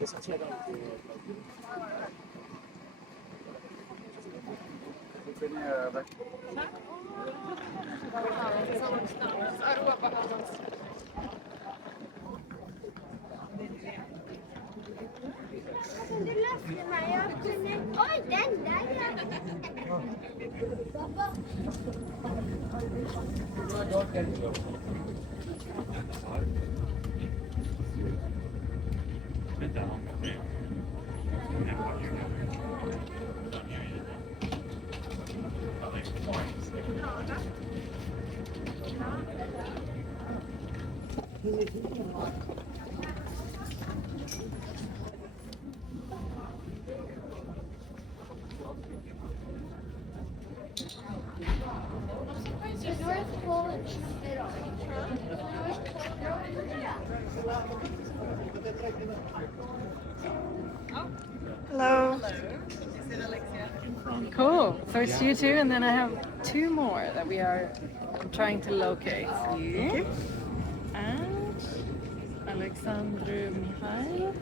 Oj, den där ja. North Pole. Hello. Cool. So it's you two, and then I have two more that we are trying to locate. You and Alexandru Mihail.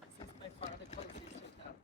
This is by far the closest hotel.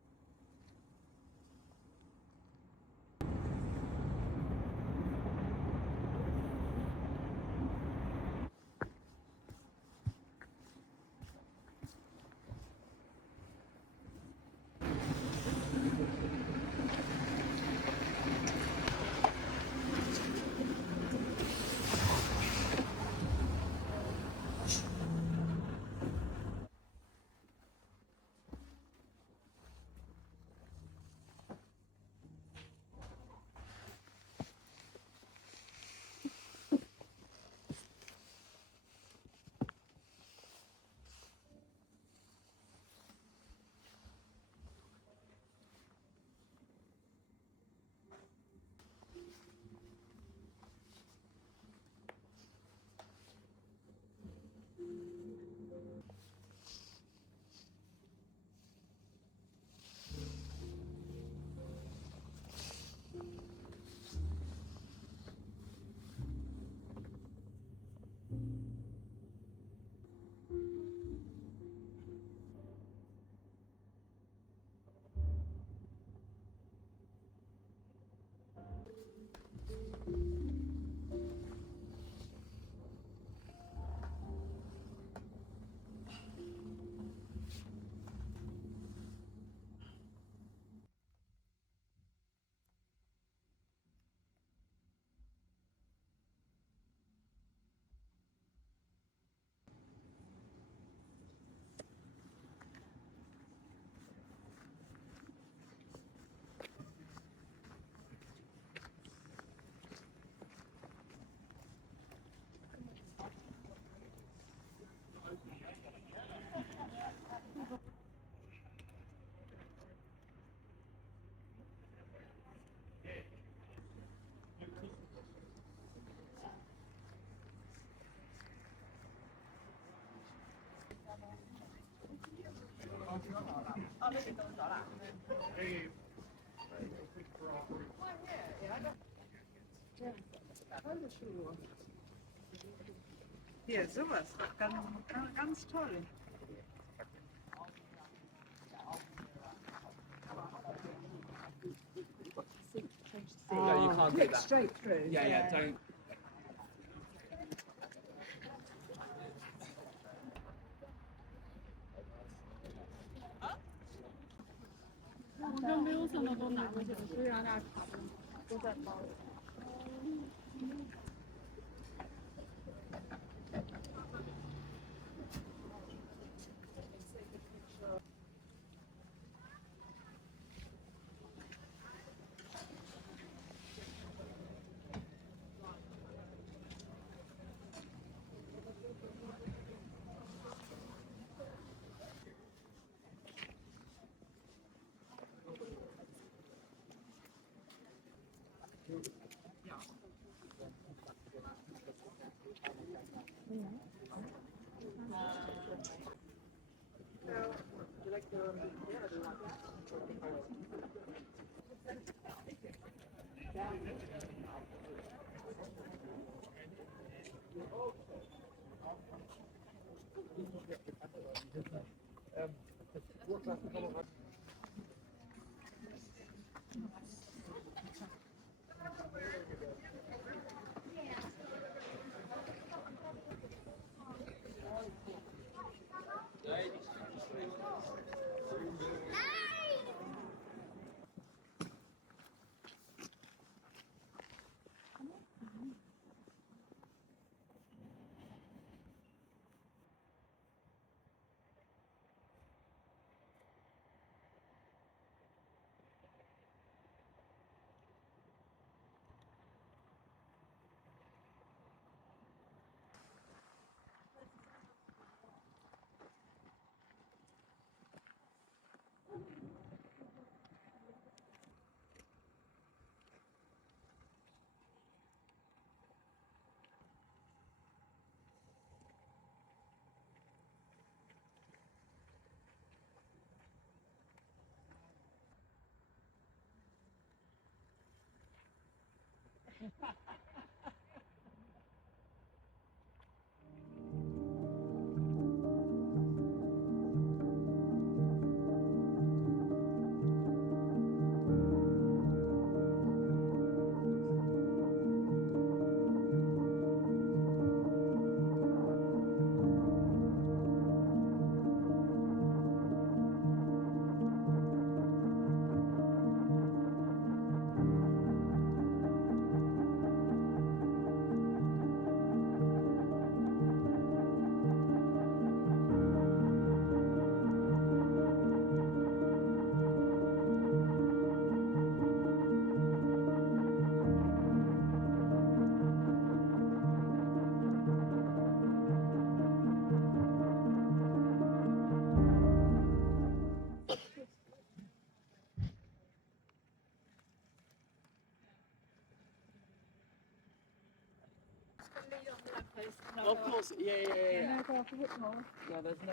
Hier, sowas. Ganz toll. No, you can't do Click that. straight through. Yeah, don't. Of course, yeah. Yeah, there's no.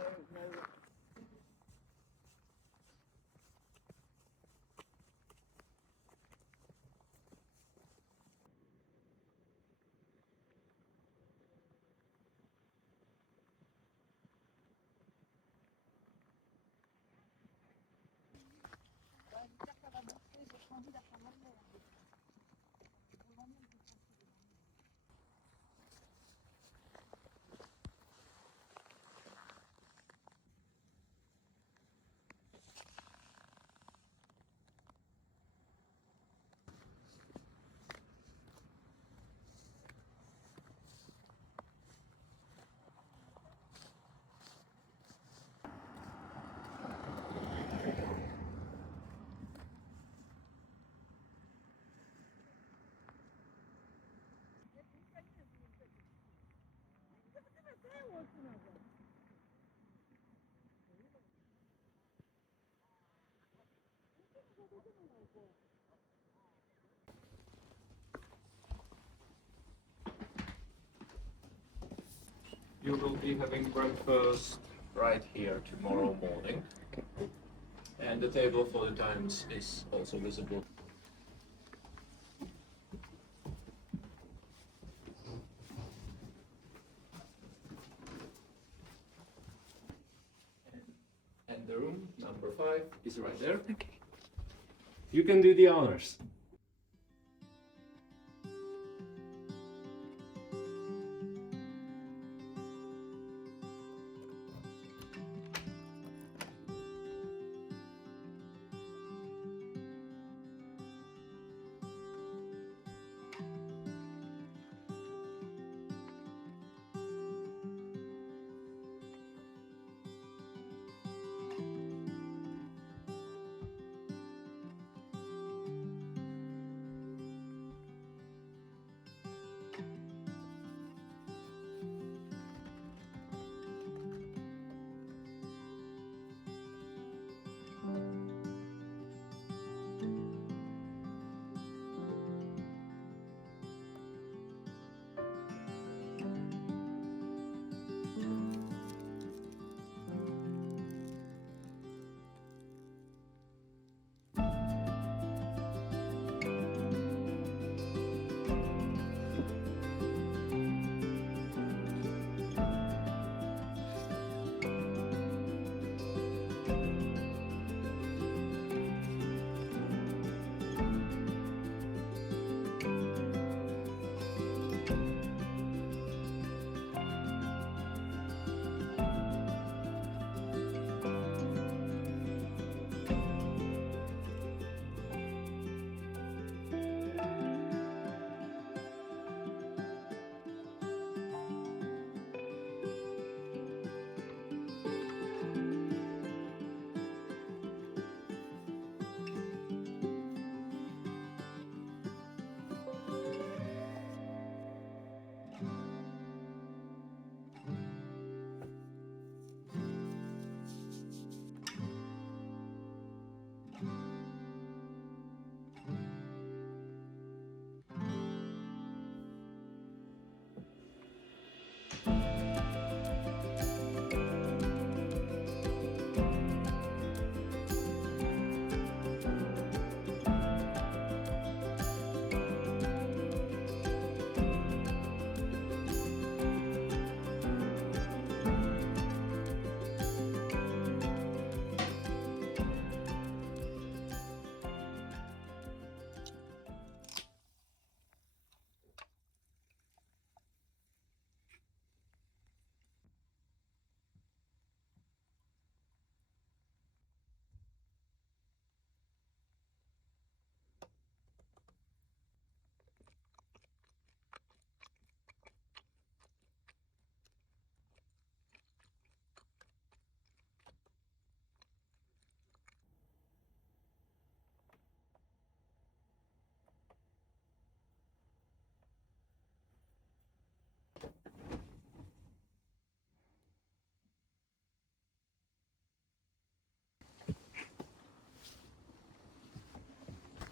You will be having breakfast right here tomorrow morning. Okay. And the table for the times is also visible. And the room number 5 is right there. Okay. You can do the honors.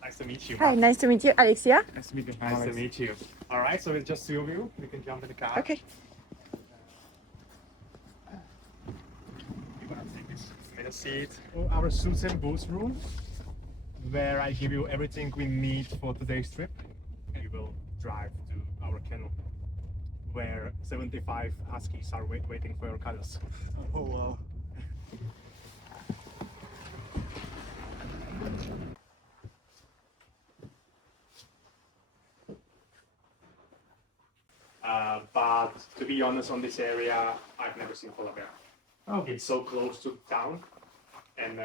Nice to meet you. Hi, nice to meet you, Alexia. Nice to meet you. Nice to meet you. All right, so it's just two of you. We can jump in the car. Okay. You're gonna take this seat. Our suits and boots room, where I give you everything we need for today's trip. We will drive to our kennel, where 75 huskies are waiting for your cuddles. Oh wow. But to be honest, on this area, I've never seen polar bear. Oh. It's so close to town, and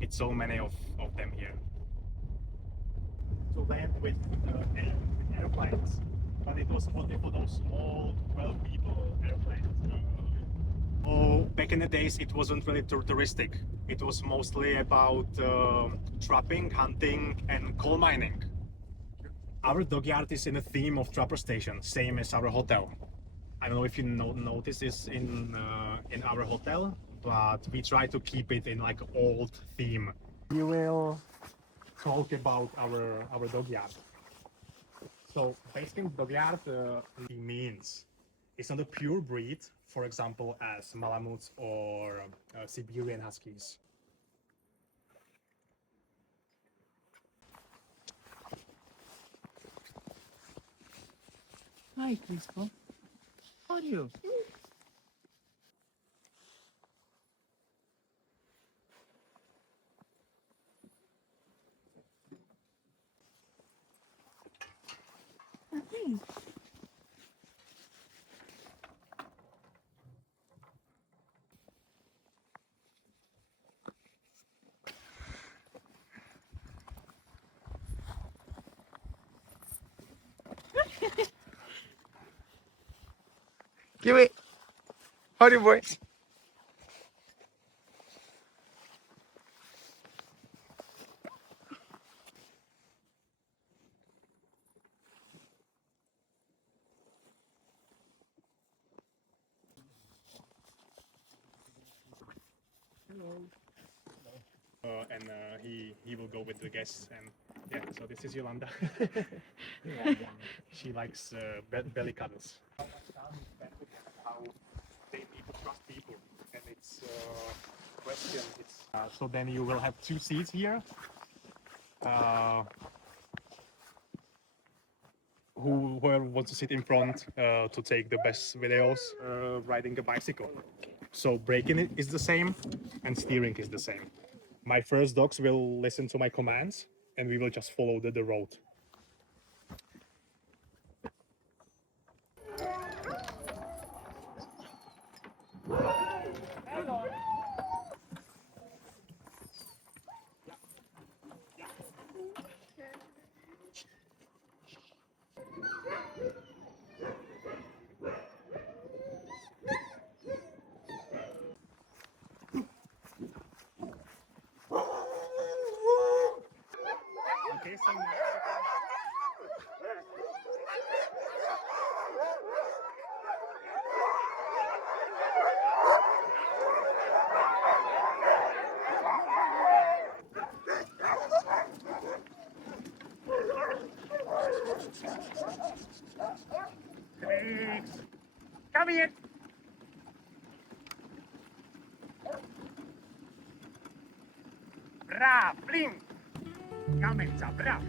it's so many of them here. To land with airplanes, but it was only for those small 12 people airplanes. Oh, back in the days, it wasn't really touristic. It was mostly about trapping, hunting, and coal mining. Our dog yard is in the theme of Trapper Station, same as our hotel. I don't know if you notice this in our hotel, but we try to keep it in like old theme. We will talk about our dog yard. So basically, dog yard means it's not a pure breed, for example, as Malamutes or Siberian Huskies. Hi, Crispo. How are you? Kiwi. Howdy, boys. And he will go with the guests, and yeah, so this is Yolanda. She likes belly cuddles. How people trust people, and it's question. So then you will have two seats here. Whoever wants to sit in front to take the best videos riding a bicycle. So braking is the same and steering is the same. My first dogs will listen to my commands and we will just follow the road. Okay, so come here. Bra, bling. Kamenta, bra.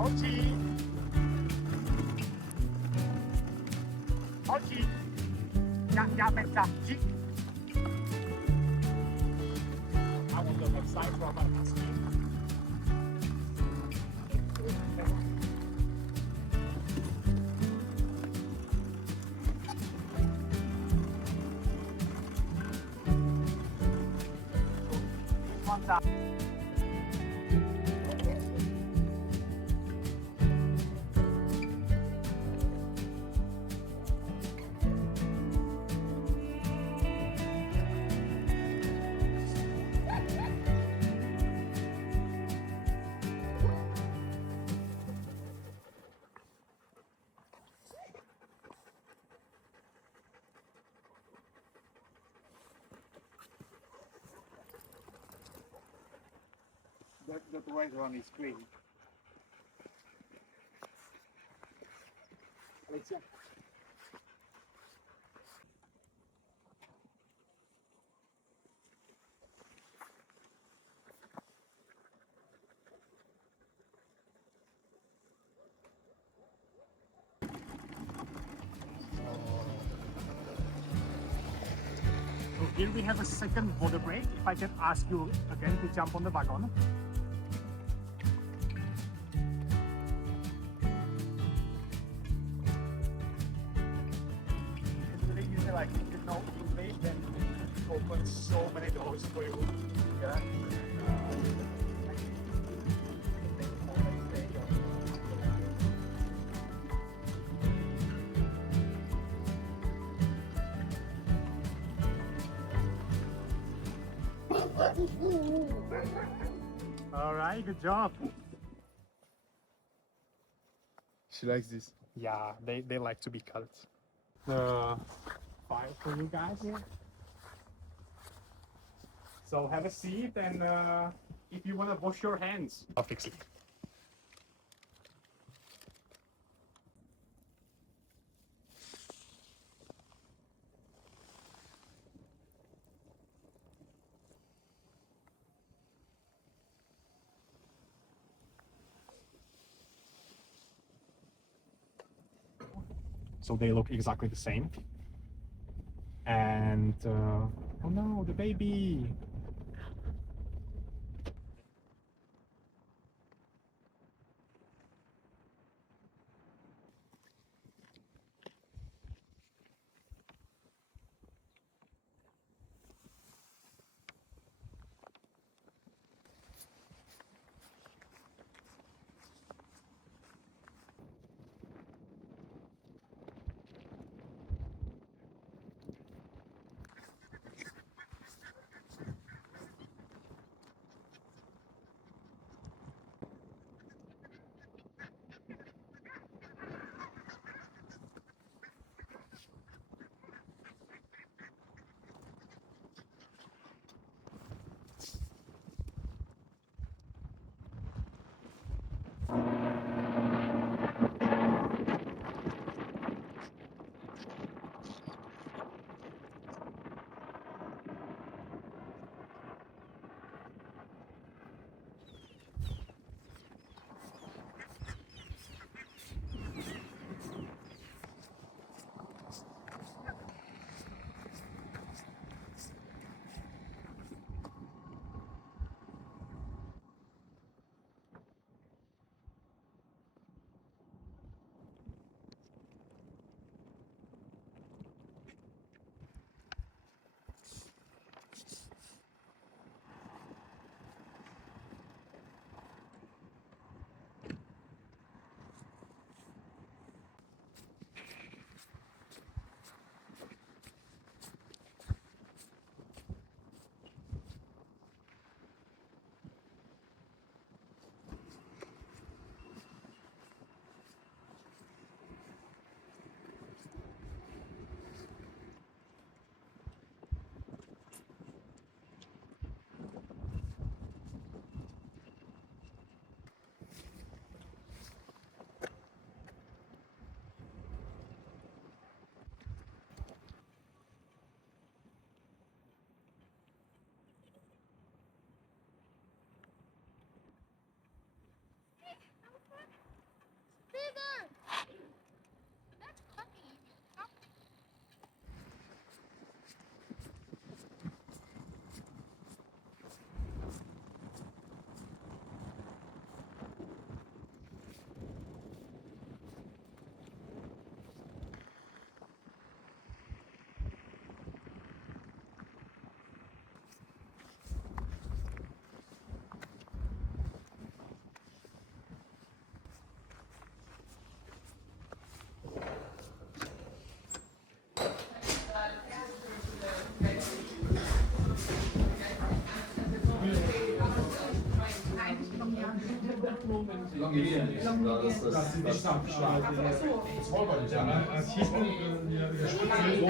Ochi. Ochi. Ya pensa. I want the website from our husky. That white one is green. Alexia. So here we have a second water break. If I can ask you again to jump on the wagon. Like, if you know English, then it opens so many doors for you. Yeah. All right, good job. She likes this. Yeah, they like to be cut. Fire for you guys here. So have a seat, and if you want to wash your hands, I'll fix it. So they look exactly the same. And oh no, the baby!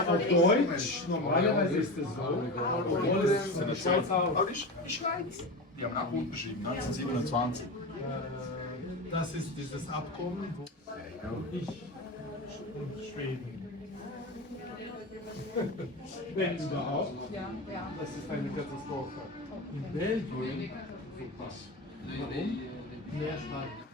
Auf Deutsch, normalerweise ist es so, obwohl es von der Schweiz auch. Aber die Schweiz. Die haben auch unterschrieben, 1927. Das ist dieses Abkommen, wo ich und Schweden. Wenn überhaupt, das ist eine Katastrophe. In Belgien, super. Warum? Mehr Stadt.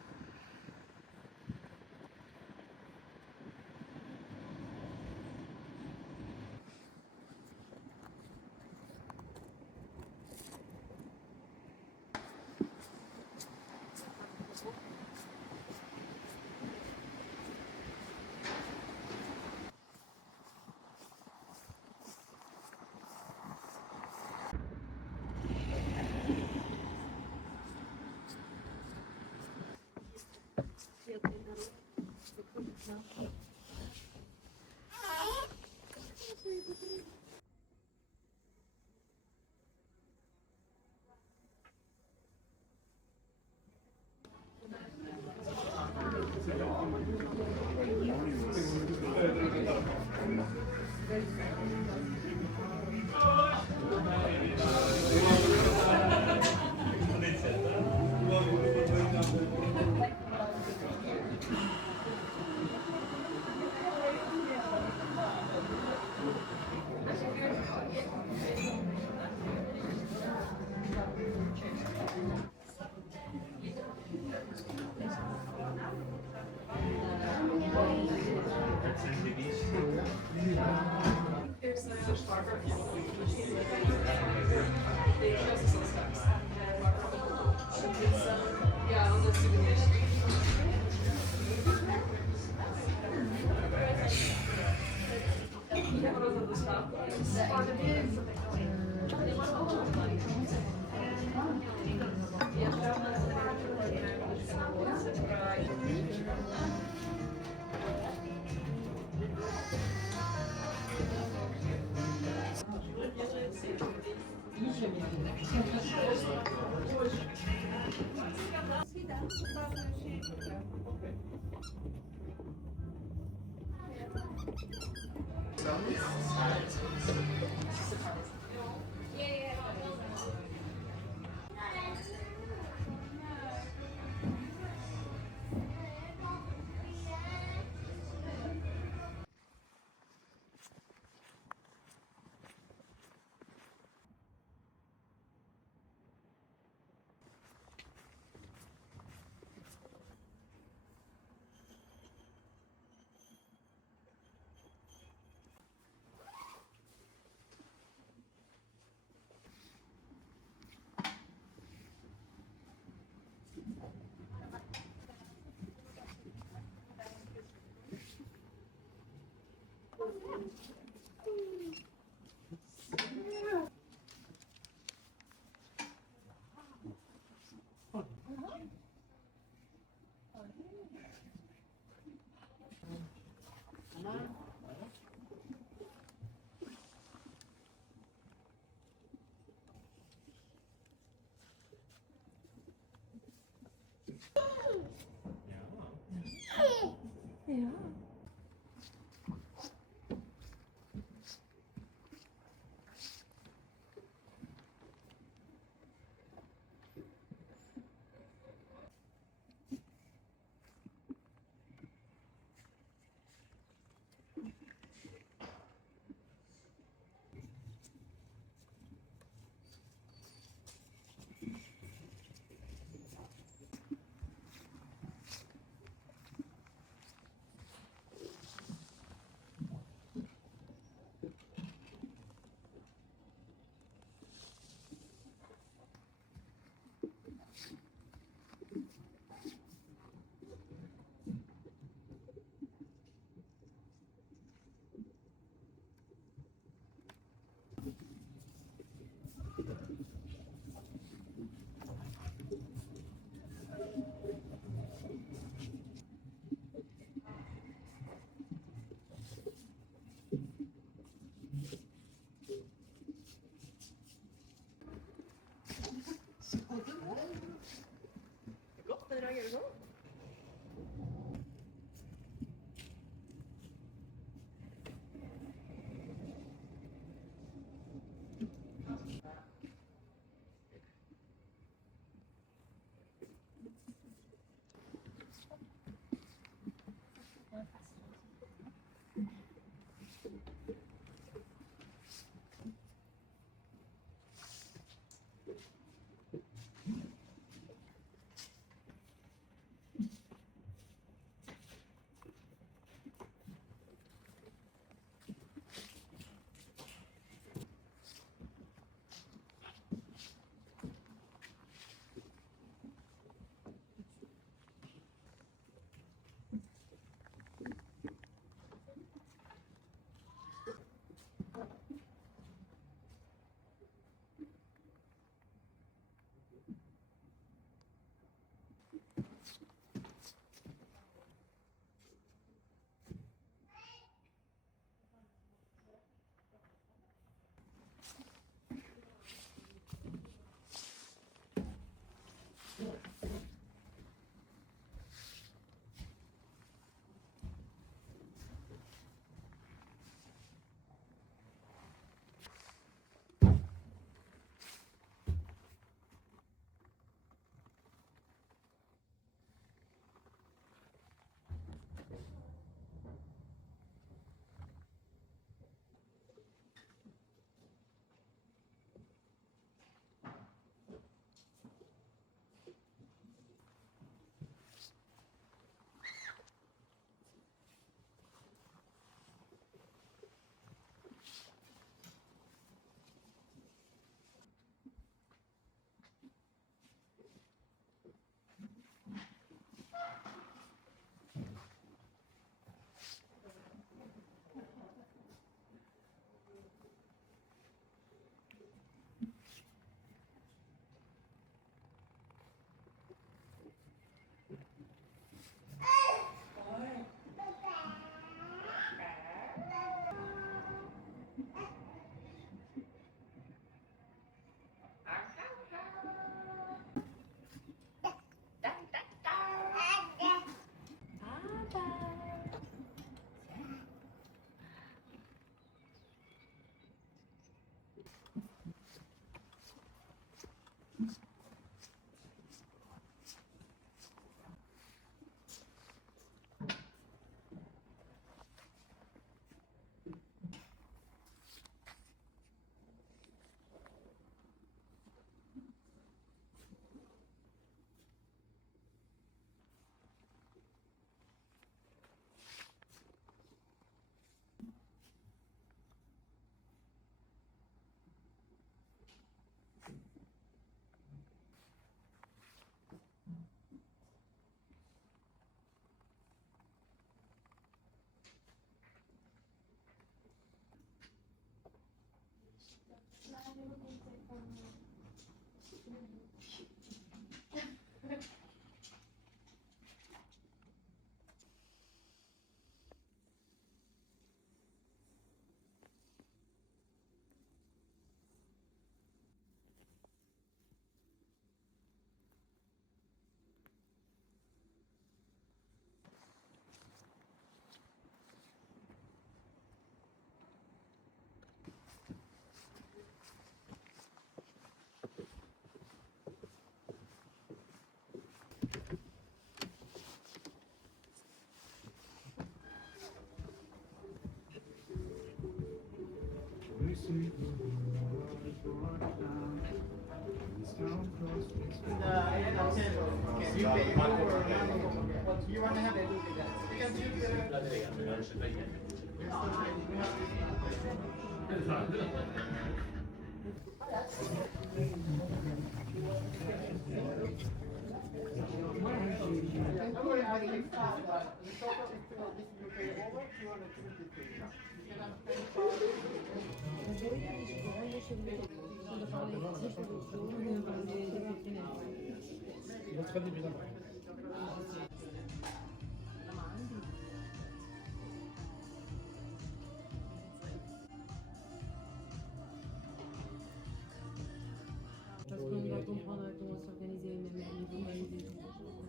Parce qu'on va comprendre comment s'organiser, même au niveau des trucs.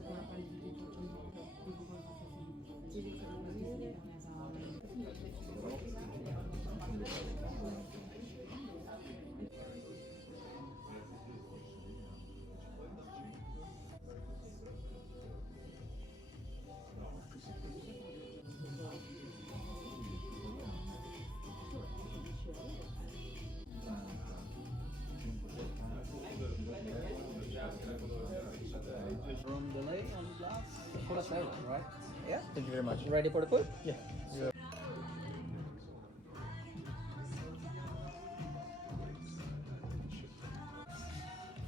On va parler du From delay on glass. +7, right? Yeah. Thank you very much. Ready for the food? Yeah.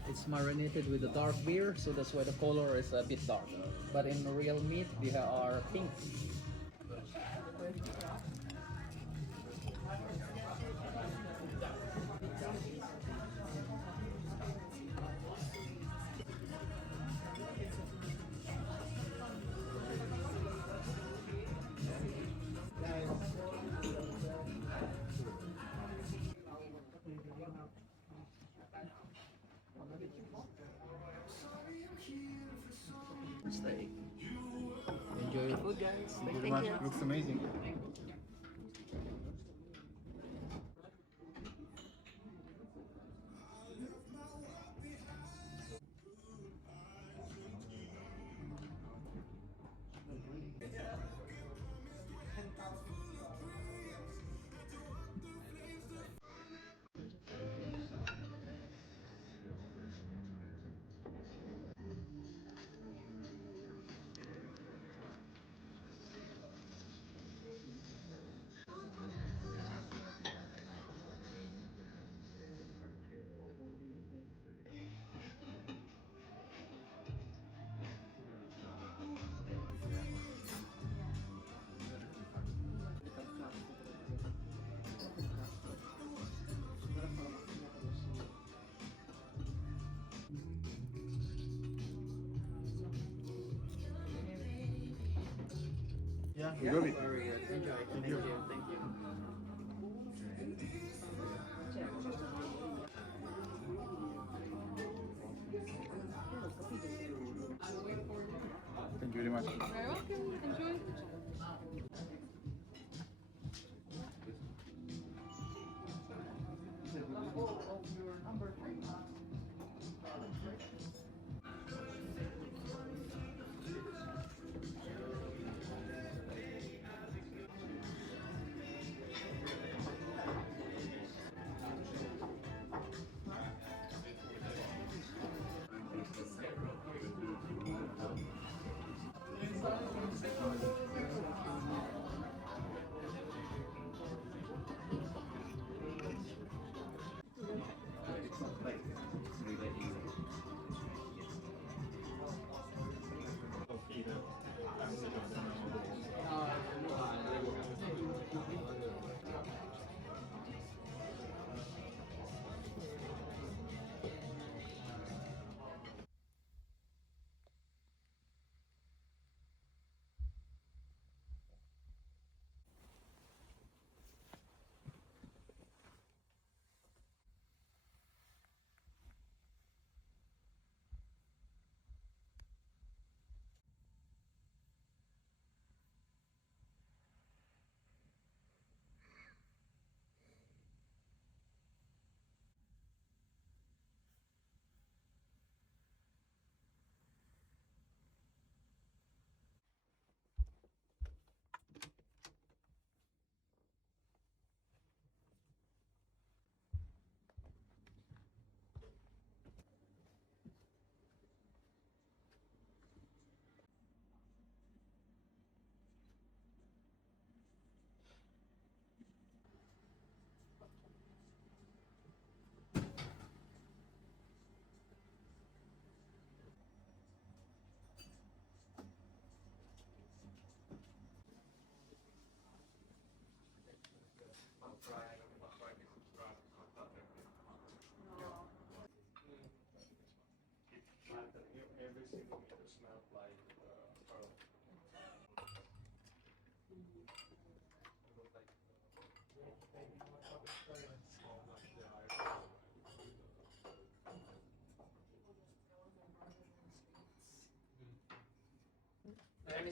It's marinated with a dark beer, so that's why the color is a bit dark. But in real meat, they are pink. Enjoy your food, guys. Thank you very much. Looks amazing. Yeah, we love it. Very good. Enjoy. Thank you. Thank you. Thank you very much. Very welcome. Enjoy.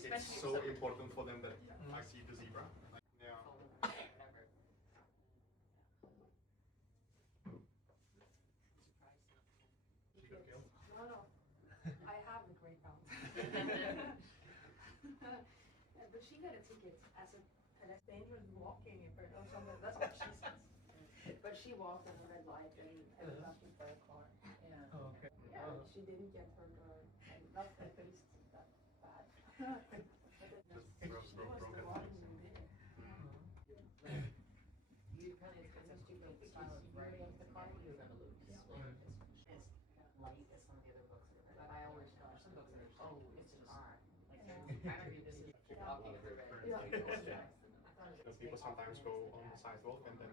it's so important for them that I see the zebra. Yeah. I have the greyhound. But she got a ticket as a pedestrian walking in front or something. That's what she says. But she walked on a red light and was asking for a car. Yeah. Oh, okay. Yeah, she didn't get her car. And not at least that bad. But she was the one who did it. You kind of it's a stupid style of writing. The car you're gonna lose. It's light as some of the other books. But I always thought some books are it's a car. Like I read this is walking through it. Because people sometimes go on the sidewalk and then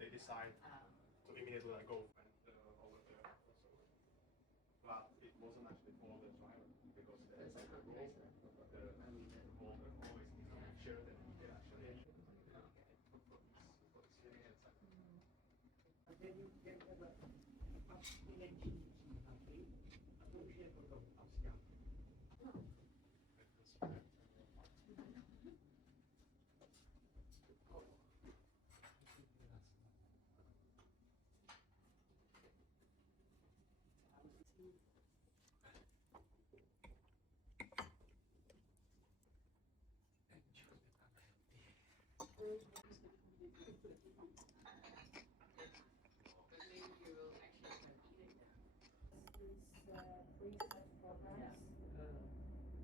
they decide to immediately like go and over there. But it wasn't actually for the driver because there's like a rule. The holder always needs to make sure that he can actually.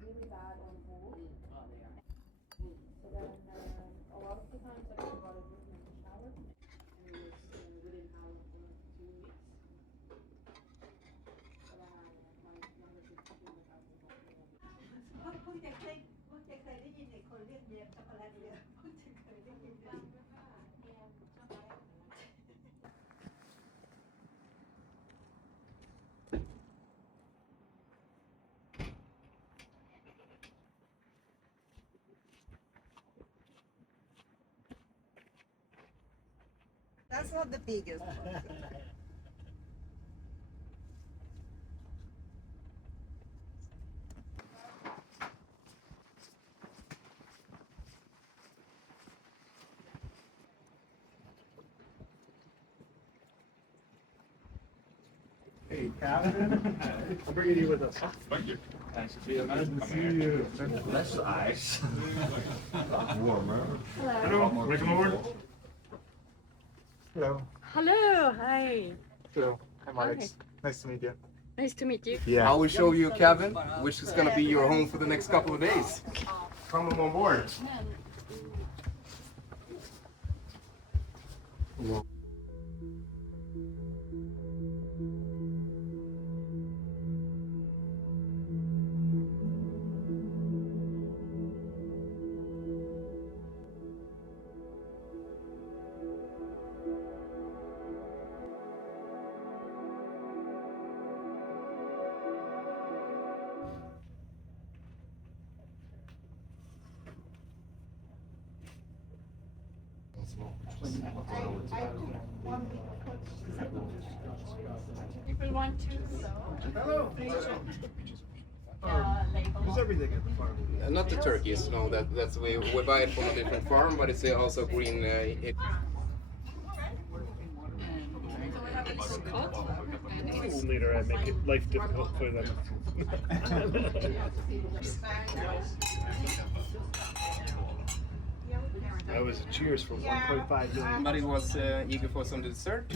Really bad on hold. So then a lot of the times I forgot it with my shower. And it was within how 2 weeks. But I had my younger sister came with us. เพิ่งจะเคยได้ยินไอ้คนเรียกเบียร์ช็อกโกแลตเยอะเพิ่งจะเคยได้ยิน That's not the biggest one. Hey, Catherine. I'm bringing you with us. Thank you. Nice to see you. Less ice. Warmer. Hello. Welcome aboard. Hello. Hello, hi. Hello. I'm Alex. Nice to meet you. Nice to meet you. Yeah. I will show you a cabin, which is going to be your home for the next couple of days. Come on board. People want to Hello. There's everything at the farm. Not the turkeys, no. That's we buy it from a different farm, but it's also green. Later, I make it life difficult for them. That was a cheers for 1.5 million. Somebody was eager for some dessert.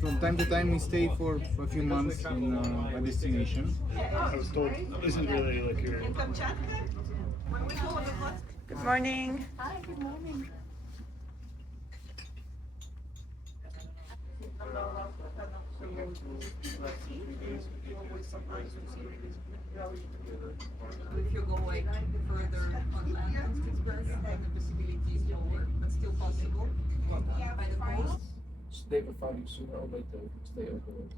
From time to time, we stay for a few months in a destination. I was told this is really like your. Good morning. Hi, good morning. If you go like further on land, the visibility is lower, but still possible. By the coast. They will find you sooner or later. Stay over.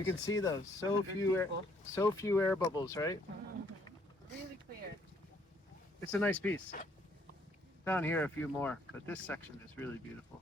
You can see those. So few air bubbles, right? Really clear. It's a nice piece. Down here, a few more, but this section is really beautiful.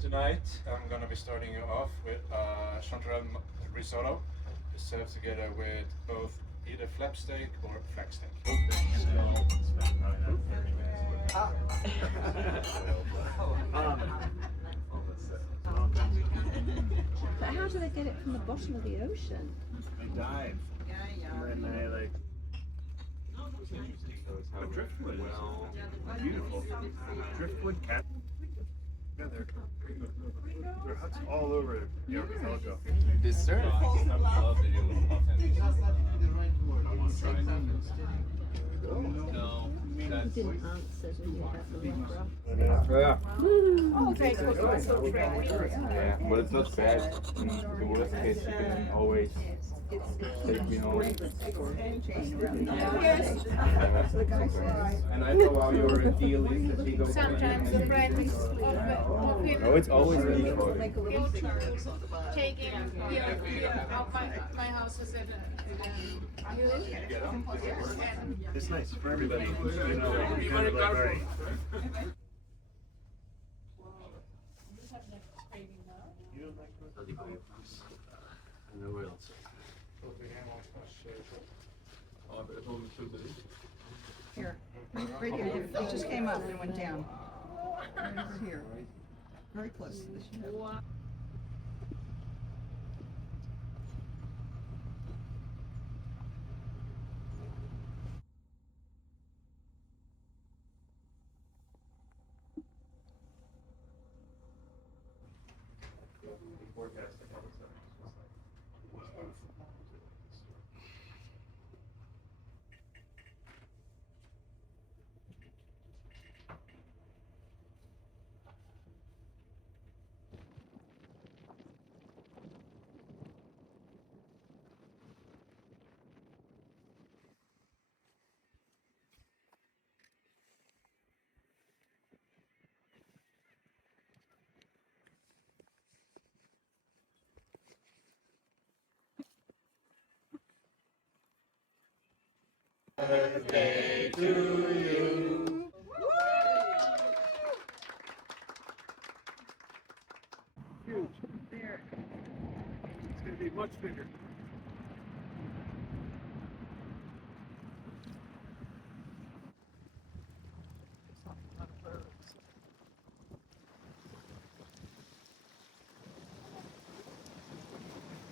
Tonight I'm gonna be starting you off with chanterelle risotto, served together with both either flap steak or flank steak. But how do they get it from the bottom of the ocean? They dive. And then they like. The driftwood is beautiful. Driftwood cat. Yeah, there are huts all over the archipelago. Dessert. You didn't answer when you had the left Yeah. Oh, okay, cool. So Yeah, but it's not bad. In the worst case, you can always take me home. And I know how your deal is that you go. Sometimes the friends of him No, it's always a deal. taking out my house as It's nice for everybody. You know, kind of like, all right. Here, right here. It just came up and went down. Right over here. Very close to this. Birthday to you. Huge. There. It's going to be much bigger.